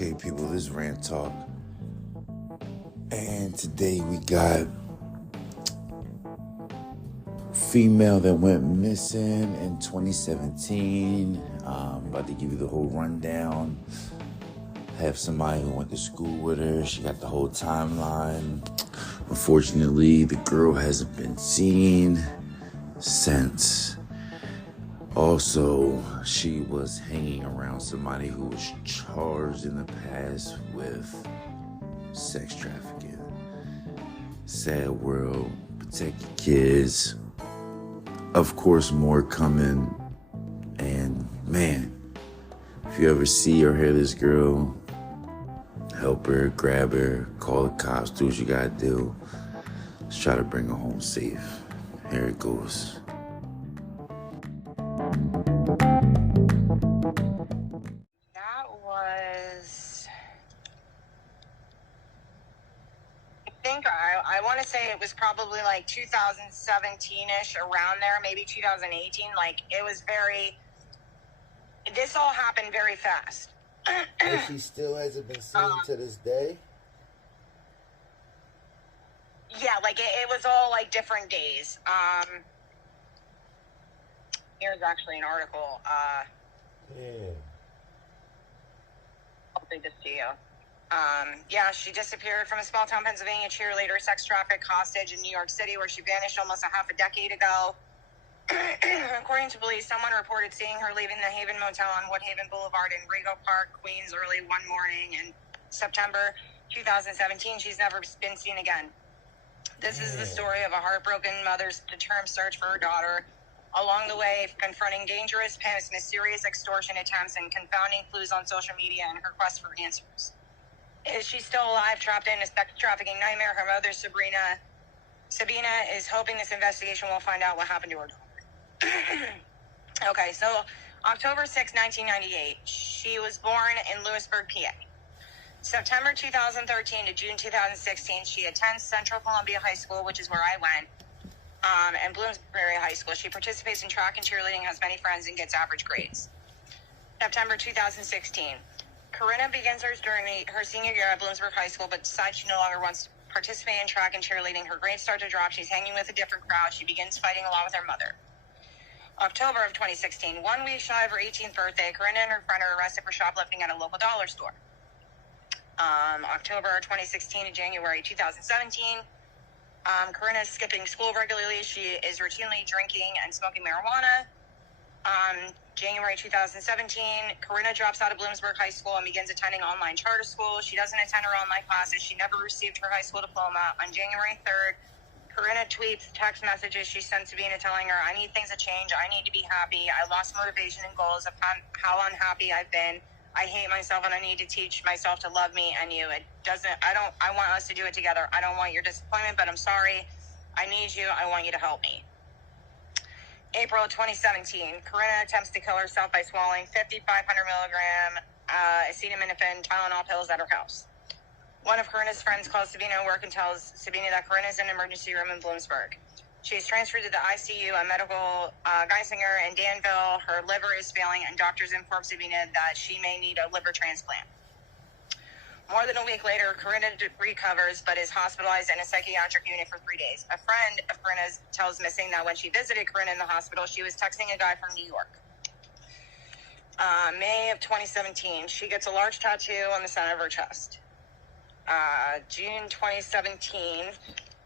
Okay, people, this is Rant Talk. And today we got a female that went missing in 2017. About to give you the whole rundown. Have somebody who went to school with her. She got the whole timeline. Unfortunately, the girl hasn't been seen since. Also, she was hanging around somebody who was charged in the past with sex trafficking. Sad world. Protect your kids. Of course, more coming. And man, if you ever see or hear this girl, help her, grab her, call the cops, do what you gotta do. Let's try to bring her home safe. Here it goes. That was, I want to say it was probably like 2017-ish, around there, maybe 2018. Like, it was this all happened very fast. And she still hasn't been seen to this day? Yeah, like it was all like different days. Here's actually an article. Yeah. I'll read this to you. She disappeared from a small town Pennsylvania cheerleader, sex trafficked, hostage in New York City, where she vanished almost a half a decade ago. According to police, someone reported seeing her leaving the Haven Motel on Woodhaven Boulevard in Rego Park, Queens, early one morning in September 2017. She's never been seen again. This is the story of a heartbroken mother's determined search for her daughter. Along the way, confronting dangerous, mysterious extortion attempts and confounding clues on social media in her quest for answers. Is she still alive, trapped in a sex trafficking nightmare? Her mother, Sabina, is hoping this investigation will find out what happened to her daughter. Okay, so October 6, 1998, she was born in Lewisburg, PA. September 2013 to June 2016, she attends Central Columbia High School, which is where I went, and Bloomsbury High School. She participates in track and cheerleading, has many friends, and gets average grades. September 2016, Corinna begins her journey her senior year at Bloomsbury High School, but decides she no longer wants to participate in track and cheerleading. Her grades start to drop. She's hanging with a different crowd. She begins fighting along with her mother. October of 2016, 1 week shy of her 18th birthday, Corinna and her friend are arrested for shoplifting at a local dollar store. October 2016 to January 2017, Corinna is skipping school regularly. She is routinely drinking and smoking marijuana. January 2017, Corinna drops out of Bloomsburg High School and begins attending online charter school. She doesn't attend her online classes. She never received her high school diploma. On January 3rd, Corinna tweets text messages she sent Sabina telling her, "I need things to change. I need to be happy. I lost motivation and goals of how unhappy I've been. I hate myself and I need to teach myself to love me and you. I want us to do it together. I don't want your disappointment, but I'm sorry. I need you. I want you to help me." April 2017, Corinna attempts to kill herself by swallowing 5,500 milligram acetaminophen Tylenol pills at her house. One of Corinna's friends calls Sabina at work and tells Sabina that Corinna is in an emergency room in Bloomsburg. She is transferred to the ICU at Medical Geisinger in Danville. Her liver is failing, and doctors inform Sabina that she may need a liver transplant. More than a week later, Corinna recovers, but is hospitalized in a psychiatric unit for 3 days. A friend of Corinna's tells Missing that when she visited Corinna in the hospital, she was texting a guy from New York. May of 2017, she gets a large tattoo on the center of her chest. June 2017,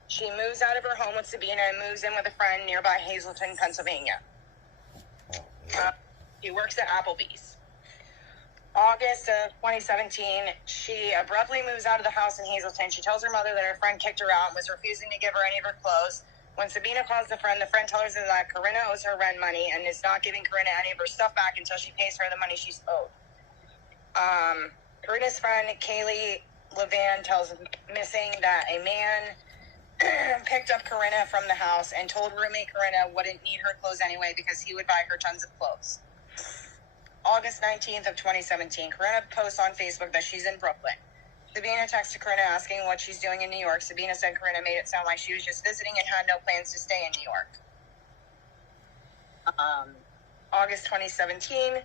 she moves out of her home with Sabina and moves in with a friend nearby Hazleton, Pennsylvania. She works at Applebee's. August of 2017, she abruptly moves out of the house in Hazleton. She tells her mother that her friend kicked her out and was refusing to give her any of her clothes. When Sabina calls the friend tells her that Corinna owes her rent money and is not giving Corinna any of her stuff back until she pays her the money she's owed. Corinna's friend, Kaylee Levan, tells Missing that a man picked up Corinna from the house and told roommate Corinna wouldn't need her clothes anyway because he would buy her tons of clothes. August 19th of 2017, Corinna posts on Facebook that she's in Brooklyn. Sabina texted Corinna asking what she's doing in New York. Sabina said Corinna made it sound like she was just visiting and had no plans to stay in New York. August 2017,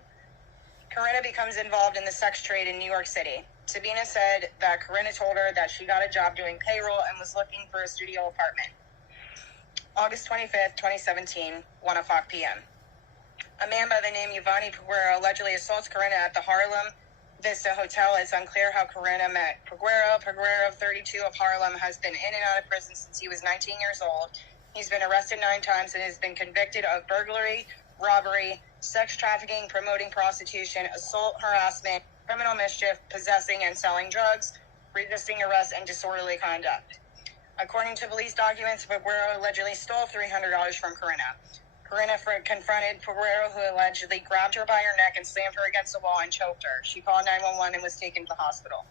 Corinna becomes involved in the sex trade in New York City. Sabina said that Corinna told her that she got a job doing payroll and was looking for a studio apartment. August 25th, 2017, 1 o'clock p.m. A man by the name Giovanni Peguero allegedly assaults Corinna at the Harlem Vista Hotel. It's unclear how Corinna met Peguero. Peguero, 32, of Harlem, has been in and out of prison since he was 19 years old. He's been arrested 9 times and has been convicted of burglary, robbery, sex trafficking, promoting prostitution, assault, harassment, criminal mischief, possessing and selling drugs, resisting arrest, and disorderly conduct. According to police documents, Peguero allegedly stole $300 from Corinna. Corinna confronted Peguero, who allegedly grabbed her by her neck and slammed her against the wall and choked her. She called 911 and was taken to the hospital.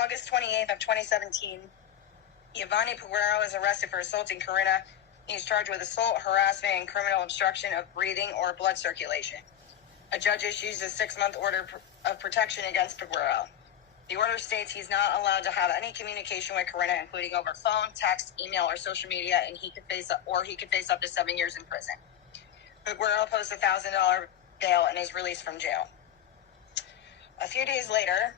August 28th of 2017, Giovanni Peguero is arrested for assaulting Corinna. He's charged with assault, harassment, and criminal obstruction of breathing or blood circulation. A judge issues a 6-month order of protection against Peguero. The order states he's not allowed to have any communication with Corinna, including over phone, text, email, or social media, and he could face up to 7 years in prison. Peguero posts a $1,000 bail and is released from jail. A few days later,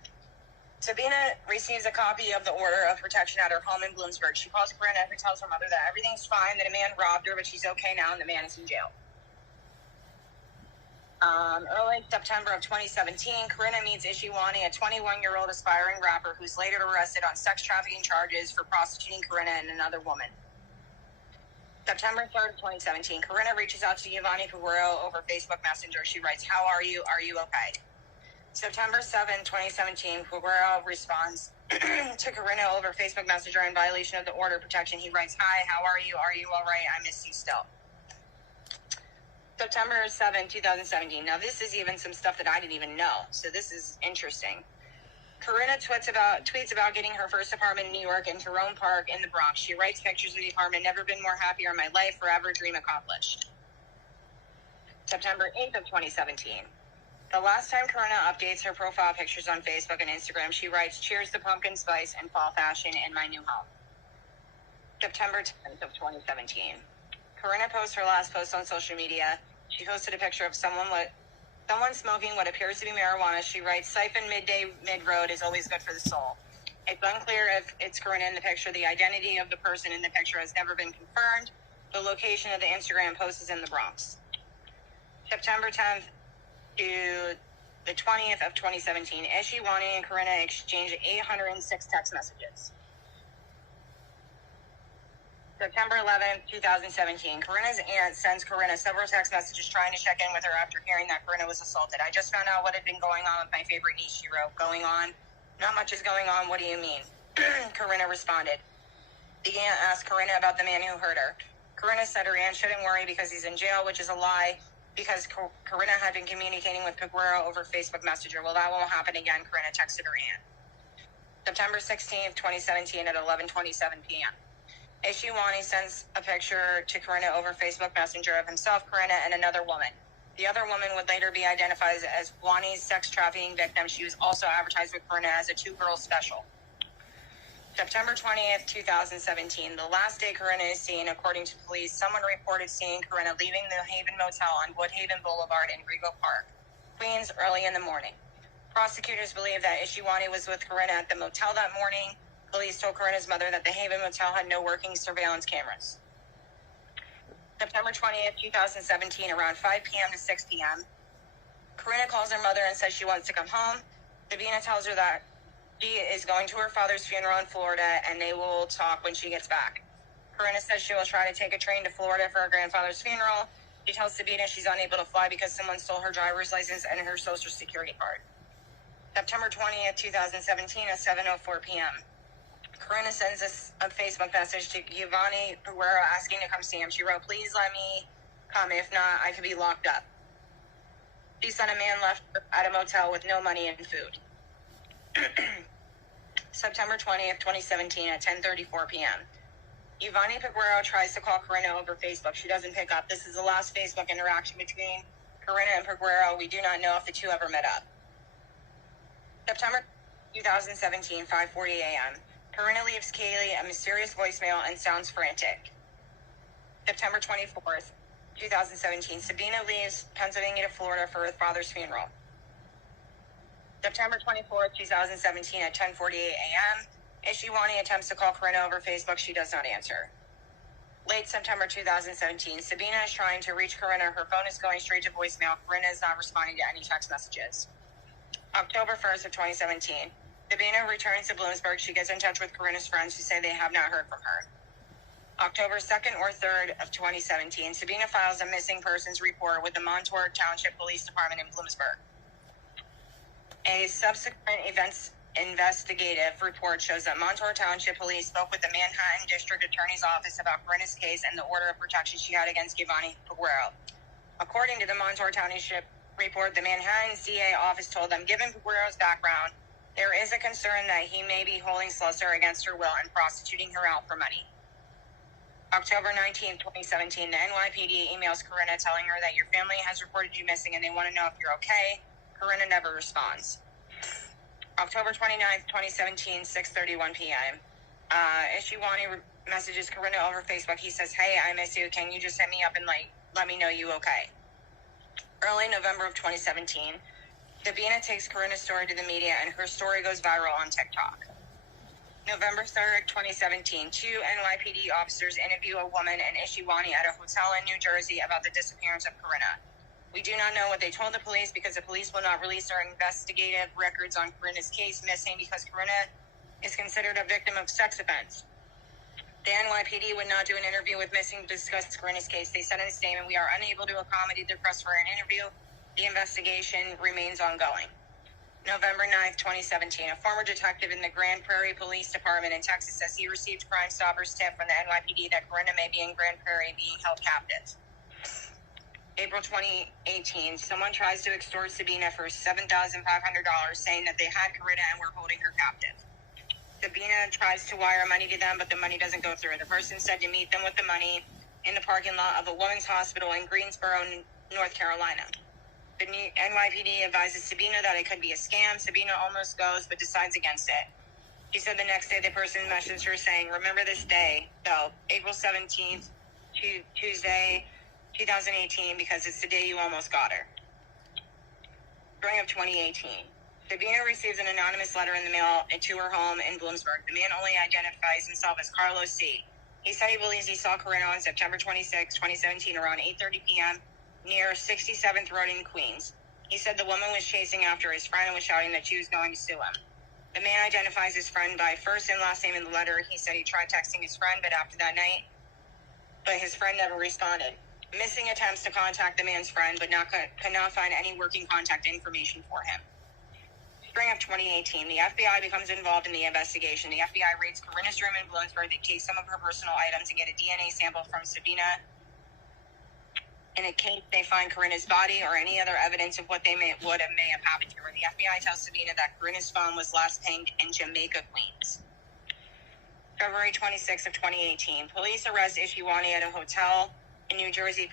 Sabina receives a copy of the order of protection at her home in Bloomsburg. She calls Corinna, who tells her mother that everything's fine, that a man robbed her, but she's okay now, and the man is in jail. Early September of 2017, Corinna meets Ishiwani, a 21-year-old aspiring rapper who's later arrested on sex trafficking charges for prostituting Corinna and another woman. September 3rd, 2017, Corinna reaches out to Giovanni Peguero over Facebook Messenger. She writes, "How are you? Are you okay?" September 7th, 2017, Peguero responds to Corinna over Facebook Messenger in violation of the order of protection. He writes, "Hi, how are you? Are you all right? I miss you still." September 7, 2017. Now, this is even some stuff that I didn't even know, so this is interesting. Corinna tweets about getting her first apartment in New York in Tyrone Park in the Bronx. She writes pictures of the apartment. "Never been more happier in my life. Forever dream accomplished." September 8th of 2017. The last time Corinna updates her profile pictures on Facebook and Instagram, she writes, "Cheers to pumpkin spice and fall fashion in my new home." September 10th of 2017. Corinna posts her last post on social media. She posted a picture of someone smoking what appears to be marijuana. She writes, "Siphon midday mid-road is always good for the soul." It's unclear if it's Corinna in the picture. The identity of the person in the picture has never been confirmed. The location of the Instagram post is in the Bronx. September 10th to the 20th of 2017, Ishiwani and Corinna exchanged 806 text messages. September 11th, 2017, Corinna's aunt sends Corinna several text messages trying to check in with her after hearing that Corinna was assaulted. "I just found out what had been going on with my favorite niece," she wrote. "Going on? Not much is going on. What do you mean?" Corinna responded. The aunt asked Corinna about the man who hurt her. Corinna said her aunt shouldn't worry because he's in jail, which is a lie, because Corinna had been communicating with Peguero over Facebook Messenger. "Well, that won't happen again," Corinna texted her aunt. September 16th, 2017 at 11:27 p.m. Ishiwani sends a picture to Corinna over Facebook Messenger of himself, Corinna, and another woman. The other woman would later be identified as Wani's sex trafficking victim. She was also advertised with Corinna as a 2-girl special. September 20th, 2017, the last day Corinna is seen. According to police, someone reported seeing Corinna leaving the Haven Motel on Woodhaven Boulevard in Rego Park, Queens, early in the morning. Prosecutors believe that Ishiwani was with Corinna at the motel that morning. Police told Corinna's mother that the Haven Motel had no working surveillance cameras. September 20th, 2017, around 5 p.m. to 6 p.m., Corinna calls her mother and says she wants to come home. Sabina tells her that she is going to her father's funeral in Florida and they will talk when she gets back. Corinna says she will try to take a train to Florida for her grandfather's funeral. She tells Sabina she's unable to fly because someone stole her driver's license and her social security card. September 20th, 2017 at 7:04 p.m. Corinna sends a Facebook message to Giovanni Peguero asking to come see him. She wrote, "Please let me come. If not, I could be locked up." She said a man left at a motel with no money and food. September 20th, 2017 at 10:34 p.m. Giovanni Peguero tries to call Corinna over Facebook. She doesn't pick up. This is the last Facebook interaction between Corinna and Peguero. We do not know if the two ever met up. September 2017, 5:40 a.m. Corinna leaves Kaylee a mysterious voicemail and sounds frantic. September 24th, 2017, Sabina leaves Pennsylvania to Florida for her father's funeral. September 24th, 2017 at 10:48 a.m., Ishiwani attempts to call Corinna over Facebook. She does not answer. Late September 2017, Sabina is trying to reach Corinna. Her phone is going straight to voicemail. Corinna is not responding to any text messages. October 1st of 2017, Sabina returns to Bloomsburg. She gets in touch with Corinna's friends who say they have not heard from her. October 2nd or 3rd of 2017, Sabina files a missing persons report with the Montauk Township Police Department in Bloomsburg. A subsequent investigative report shows that Montauk Township Police spoke with the Manhattan District Attorney's Office about Corinna's case and the order of protection she had against Giovanni Peguero. According to the Montauk Township report, the Manhattan DA office told them, given Peguero's background, there is a concern that he may be holding Slusser against her will and prostituting her out for money. October 19, 2017, the NYPD emails Corinna telling her that your family has reported you missing and they want to know if you're okay. Corinna never responds. October 29th, 2017, 6:31 p.m. Ishiwani messages Corinna over Facebook. He says, hey, I miss you. Can you just hit me up and let me know you okay? Early November of 2017, Sabina takes Corinna's story to the media and her story goes viral on TikTok. November 3rd, 2017, two NYPD officers interview a woman and Ishiwani at a hotel in New Jersey about the disappearance of Corinna. We do not know what they told the police because the police will not release their investigative records on Corinna's case missing because Corinna is considered a victim of sex offense. The NYPD would not do an interview with missing to discuss Corinna's case. They said in a statement, we are unable to accommodate the request for an interview. The investigation remains ongoing. November 9th, 2017, a former detective in the Grand Prairie Police Department in Texas says he received Crime Stoppers tip from the NYPD that Corinna may be in Grand Prairie being held captive. April 2018, someone tries to extort Sabina for $7,500, saying that they had Corinna and were holding her captive. Sabina tries to wire money to them, but the money doesn't go through. The person said to meet them with the money in the parking lot of a women's hospital in Greensboro, North Carolina. The NYPD advises Sabina that it could be a scam. Sabina almost goes, but decides against it. She said the next day the person messaged her saying, remember this day, though, April 17th, Tuesday, 2018, because it's the day you almost got her. Spring of 2018. Sabina receives an anonymous letter in the mail to her home in Bloomsburg. The man only identifies himself as Carlos C. He said he believes he saw Corinna on September 26, 2017, around 8:30 p.m. near 67th Road in Queens. He said the woman was chasing after his friend and was shouting that she was going to sue him. The man identifies his friend by first and last name in the letter. He said he tried texting his friend, but his friend never responded. Missing attempts to contact the man's friend, but could not find any working contact information for him. Spring of 2018, the FBI becomes involved in the investigation. The FBI raids Corinna's room in Bloomsburg. They take some of her personal items and get a DNA sample from Sabina in case they find Corinna's body or any other evidence of what they may have happened to her. The FBI tells Sabina that Corinna's phone was last pinged in Jamaica, Queens. February 26th of 2018, police arrest Ishiwani at a hotel in New Jersey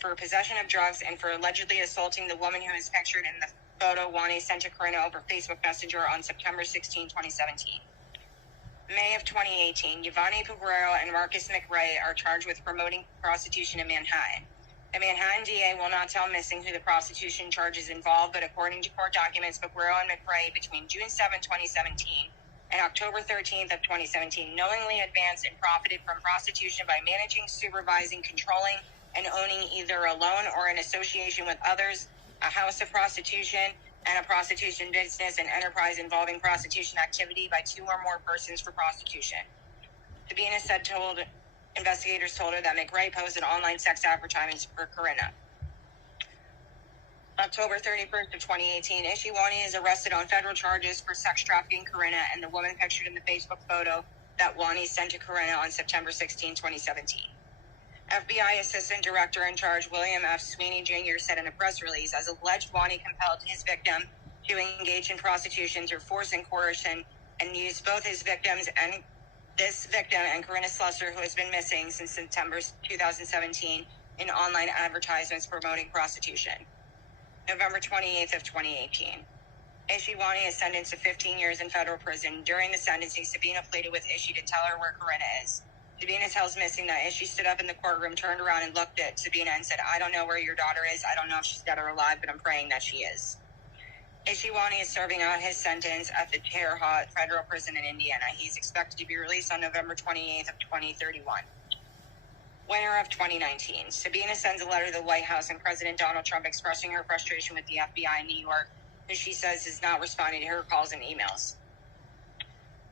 for possession of drugs and for allegedly assaulting the woman who is pictured in the photo Wani sent to Corinna over Facebook Messenger on September 16, 2017. May of 2018, Giovanni Peguero and Marcus McRae are charged with promoting prostitution in Manhattan. The Manhattan DA will not tell missing who the prostitution charges involved, but according to court documents, Peguero and McRae between June 7, 2017 and October 13th of 2017 knowingly advanced and profited from prostitution by managing, supervising, controlling, and owning either alone or in association with others a house of prostitution and a prostitution business and enterprise involving prostitution activity by two or more persons for prostitution. Sabina investigators told her that McRae posted online sex advertisements for Corinna. October 31st of 2018, Ishiwani is arrested on federal charges for sex trafficking Corinna and the woman pictured in the Facebook photo that Wani sent to Corinna on September 16, 2017. FBI Assistant Director in Charge William F. Sweeney Jr. said in a press release, as alleged, Wani compelled his victim to engage in prostitution through force and coercion and used both this victim and Corinna Slusser, who has been missing since September 2017, in online advertisements promoting prostitution. November 28th of 2018. Ishiwani is sentenced to 15 years in federal prison. During the sentencing, Sabina pleaded with Ishi to tell her where Corinna is. Sabina tells Missing that as she stood up in the courtroom, turned around and looked at Sabina and said, "I don't know where your daughter is. I don't know if she's dead or alive, but I'm praying that she is." Ishiwani is serving out his sentence at the Terre Haute Federal Prison in Indiana. He's expected to be released on November 28th of 2031. Winter of 2019. Sabina sends a letter to the White House and President Donald Trump expressing her frustration with the FBI in New York, who she says is not responding to her calls and emails.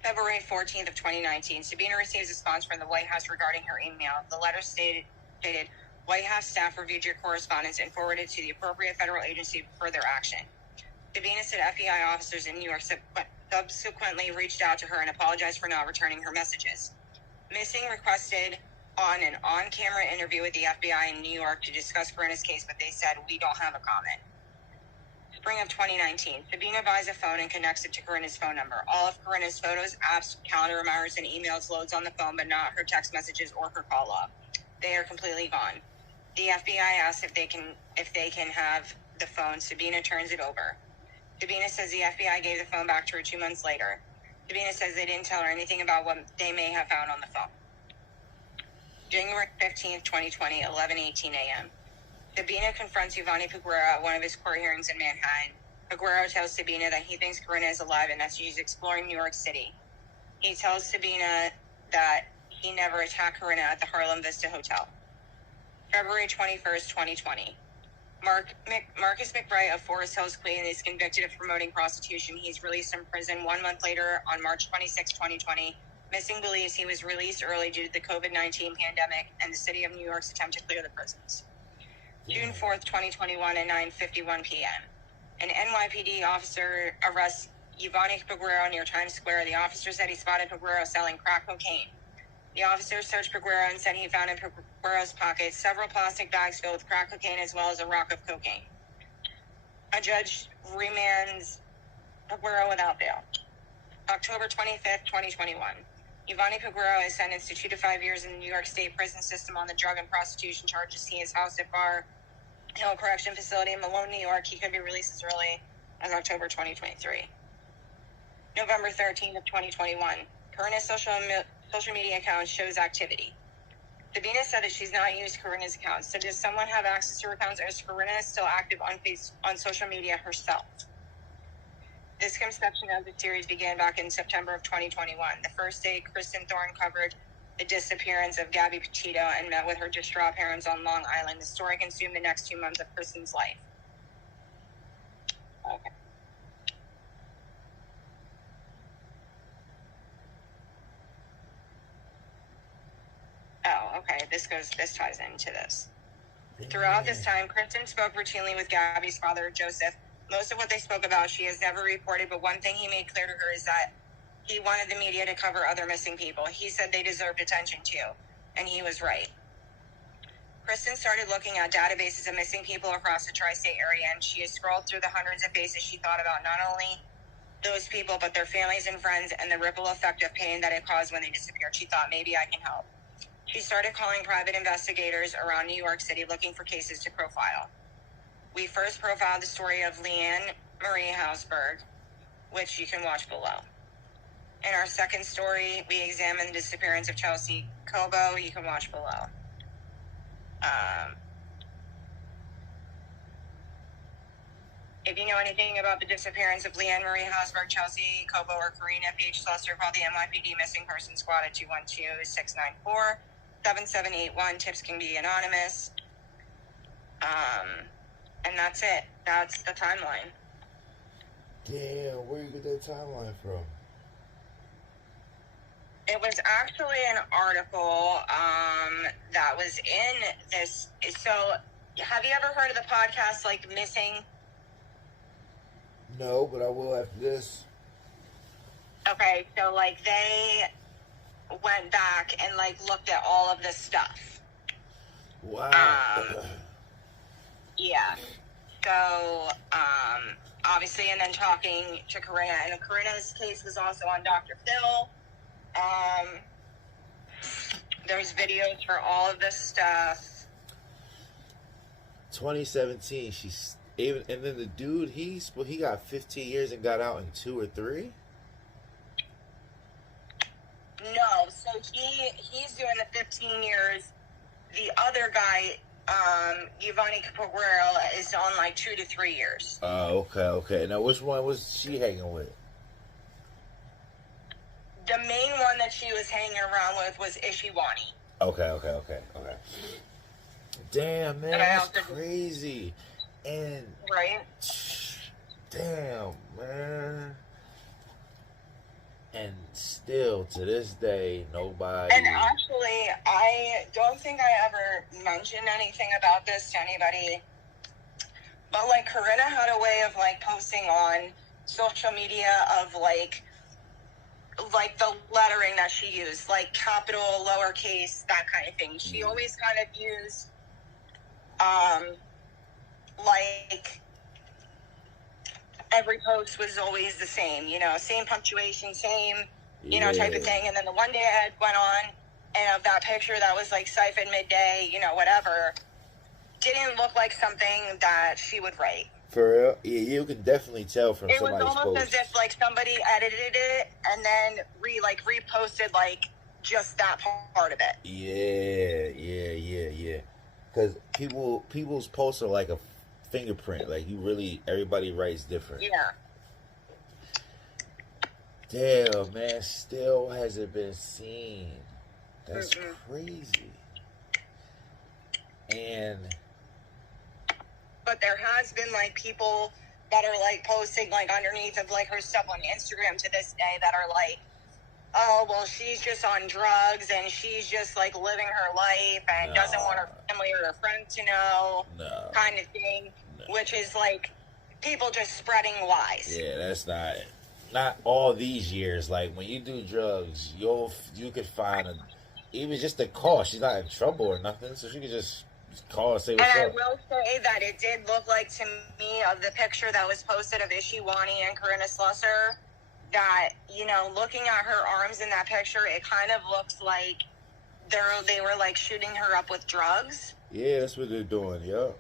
February 14th of 2019, Sabina receives a response from the White House regarding her email. The letter stated, "White House staff reviewed your correspondence and forwarded to the appropriate federal agency for further action." Sabina said FBI officers in New York subsequently reached out to her and apologized for not returning her messages. Missing requested an on-camera interview with the FBI in New York to discuss Corinna's case, but they said, "We don't have a comment." Spring of 2019, Sabina buys a phone and connects it to Corinna's phone number. All of Corinna's photos, apps, calendar reminders, and emails loads on the phone, but not her text messages or her call log. They are completely gone. The FBI asks if they can have the phone. Sabina turns it over. Sabina says the FBI gave the phone back to her 2 months later. Sabina says they didn't tell her anything about what they may have found on the phone. January 15th, 2020, 11:18 a.m. Sabina confronts Giovanni Paguero at one of his court hearings in Manhattan. Paguero tells Sabina that he thinks Corinna is alive and that she's exploring New York City. He tells Sabina that he never attacked Corinna at the Harlem Vista Hotel. February 21st, 2020. Marcus McBride of Forest Hills, Queens is convicted of promoting prostitution. He's released from prison 1 month later on March 26, 2020. Missing believes he was released early due to the COVID-19 pandemic and the city of New York's attempt to clear the prisons. June 4th, 2021 at 9:51 p.m. An NYPD officer arrests Giovanni Paguero near Times Square. The officer said he spotted Paguero selling crack cocaine. The officer searched Paguero and said he found in Paguero's pocket several plastic bags filled with crack cocaine as well as a rock of cocaine. A judge remands Paguero without bail. October 25th, 2021. Giovanni Paguero is sentenced to 2 to 5 years in the New York State prison system on the drug and prostitution charges. He is housed at Bar Hill Correction Facility in Malone, New York. He could be released as early as October 2023. November 13th of 2021. Corinna's social media account shows activity. Sabina said that she's not used Corinna's account. So does someone have access to her accounts, or is Corinna still active on social media herself? This conception of the series began back in September of 2021. The first day, Kristen Thorne covered the disappearance of Gabby Petito and met with her distraught parents on Long Island. The story consumed the next 2 months of Kristen's life. Okay. Oh, okay. This ties into this. Throughout this time, Kristen spoke routinely with Gabby's father, Joseph. Most of what they spoke about, she has never reported, but one thing he made clear to her is that he wanted the media to cover other missing people. He said they deserved attention too, and he was right. Kristen started looking at databases of missing people across the tri-state area, and she has scrolled through the hundreds of faces she thought about not only those people, but their families and friends, and the ripple effect of pain that it caused when they disappeared. She thought, maybe I can help. She started calling private investigators around New York City looking for cases to profile. We first profiled the story of Leanne Marie Hausberg, which you can watch below. In our second story, we examined the disappearance of Chelsea Cobo. You can watch below. If you know anything about the disappearance of Leanne Marie Hausberg, Chelsea Cobo, or Karina Page Slusser, call the NYPD Missing Person Squad at 212-694-7781. Tips can be anonymous. And that's it. That's the timeline. Damn, where you get that timeline from? It was actually an article that was in this. So, have you ever heard of the podcast, like, Missing? No, but I will after this. Okay, so, like, they went back and, like, looked at all of this stuff. Wow. Yeah. So, obviously, and then talking to Corinna. And Corinna's case was also on Dr. Phil. There's videos for all of this stuff. 2017, she's even, and then the dude, he got 15 years and got out in 2 or 3. No, So he's doing the 15 years. The other guy, Giovanni Capoguero, is on like 2 to 3 years. Oh, okay. Now, which one was she hanging with? The main one that she was hanging around with was Ishiwani. Okay. Damn, man, that's crazy. And right? Damn, man. And still, to this day, nobody... And actually, I don't think I ever mentioned anything about this to anybody. But, like, Corinna had a way of, like, posting on social media of, like the lettering that she used. Like, capital, lowercase, that kind of thing. She always kind of used, like... every post was always the same, you know, same punctuation, same, you know, type of thing. And then the one day I had went on, and of that picture that was like siphon midday, you know, whatever, didn't look like something that she would write. For real? Yeah, you can definitely tell from somebody's post. It was almost as if like somebody edited it and then reposted like just that part of it. Yeah. Because people's posts are like a fingerprint. Like everybody writes different. Yeah. Damn, man, still hasn't been seen. That's crazy. But there has been like people that are like posting like underneath of like her stuff on Instagram to this day that are like, oh, well, she's just on drugs and she's just like living her life and doesn't want her family or her friends to know, kind of thing, which is like people just spreading lies. Yeah, that's not all these years. Like when you do drugs, you could find even just a call. She's not in trouble or nothing, so she could just call and say what's up. And I will say that it did look like to me of the picture that was posted of Ishiwani and Corinna Slusser, that, you know, looking at her arms in that picture, it kind of looks like they were like shooting her up with drugs. Yeah, that's what they're doing. Yep.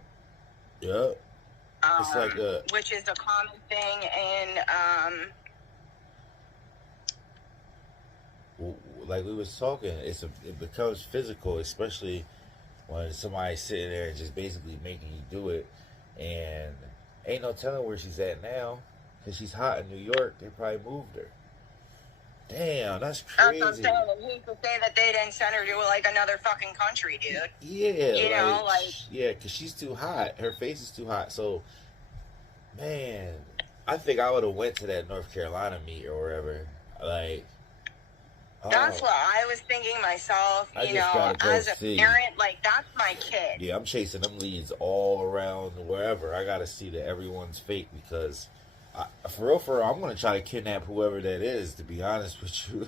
It's like which is a common thing in like we was talking, it becomes physical, especially when somebody's sitting there and just basically making you do it, and ain't no telling where she's at now. Because she's hot in New York, they probably moved her. Damn, that's crazy. That's what I'm saying. And who's to say that they didn't send her to, like, another fucking country, dude? Yeah. You know, like... Yeah, because she's too hot. Her face is too hot. So, man, I think I would have went to that North Carolina meet or wherever. Like... That's what I was thinking myself, you know, as a parent, like, that's my kid. Yeah, I'm chasing them leads all around wherever. I gotta see that everyone's fake because... for real, I'm going to try to kidnap whoever that is, to be honest with you.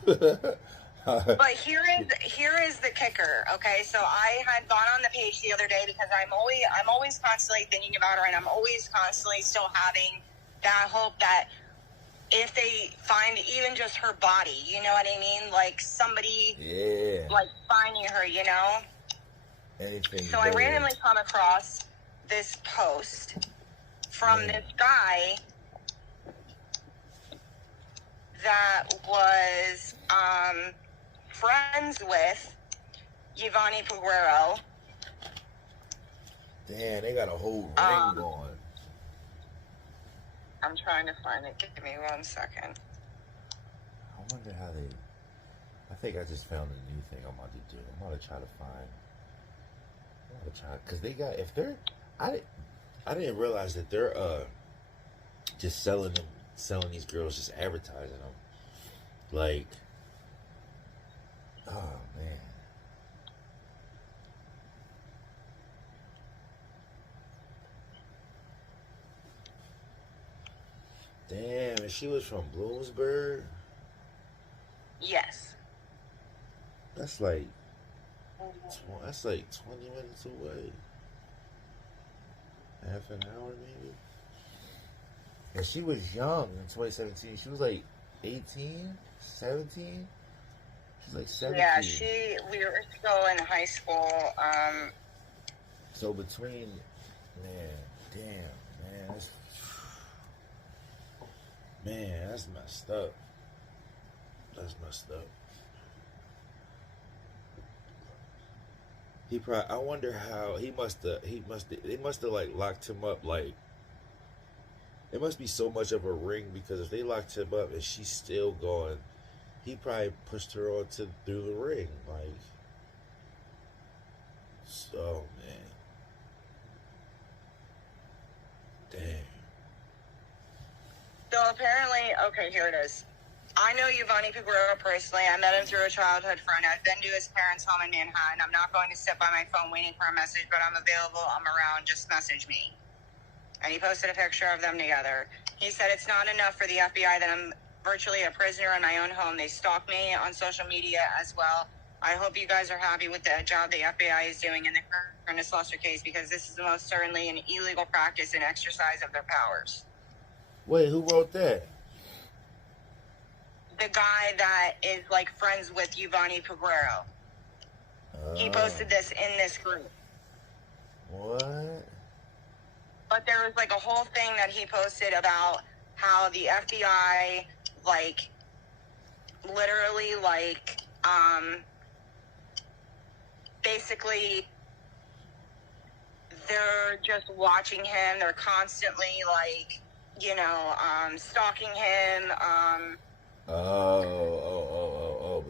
But here is the kicker, okay? So I had gone on the page the other day because I'm always constantly thinking about her, and I'm always constantly still having that hope that if they find even just her body, you know what I mean? Like somebody, like finding her, you know? Anything. So I randomly come across this post from this guy that was friends with Giovanni Puguero. Damn, they got a whole ring going. I'm trying to find it. Give me 1 second. I wonder how they... I think I just found a new thing I'm about to do. I'm going to try to find... Because they got... If they're... I didn't realize that they're just selling these girls, just advertising them. Like... Oh, man. Damn, and she was from Bloomsburg? Yes. That's like 20 minutes away. Half an hour maybe. And she was young in 2017. She was like 18, 17. She's like 17. Yeah, we were still in high school. So between, that's messed up. That's messed up. He probably. I wonder how he must have. They must have like locked him up. Like it must be so much of a ring because if they locked him up and she's still going, he probably pushed her onto through the ring. Like, so man, damn. So apparently, okay, here it is. I know Giovanni Figueroa personally. I met him through a childhood friend. I've been to his parents' home in Manhattan. I'm not going to sit by my phone waiting for a message, but I'm available. I'm around. Just message me. And he posted a picture of them together. He said, it's not enough for the FBI that I'm virtually a prisoner in my own home. They stalk me on social media as well. I hope you guys are happy with the job the FBI is doing in the Ernest Lester case because this is most certainly an illegal practice and exercise of their powers. Wait, who wrote that? The guy that is like friends with Giovanni Figueroa. He posted this in this group. What? But there was like a whole thing that he posted about how the FBI like literally like basically they're just watching him. They're constantly like, you know, stalking him,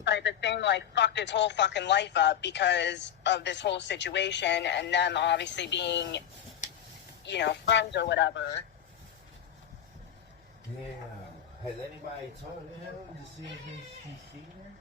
type of thing, like fucked his whole fucking life up because of this whole situation and them obviously being, you know, friends or whatever. Damn. Has anybody talked to him to see if he's seen her?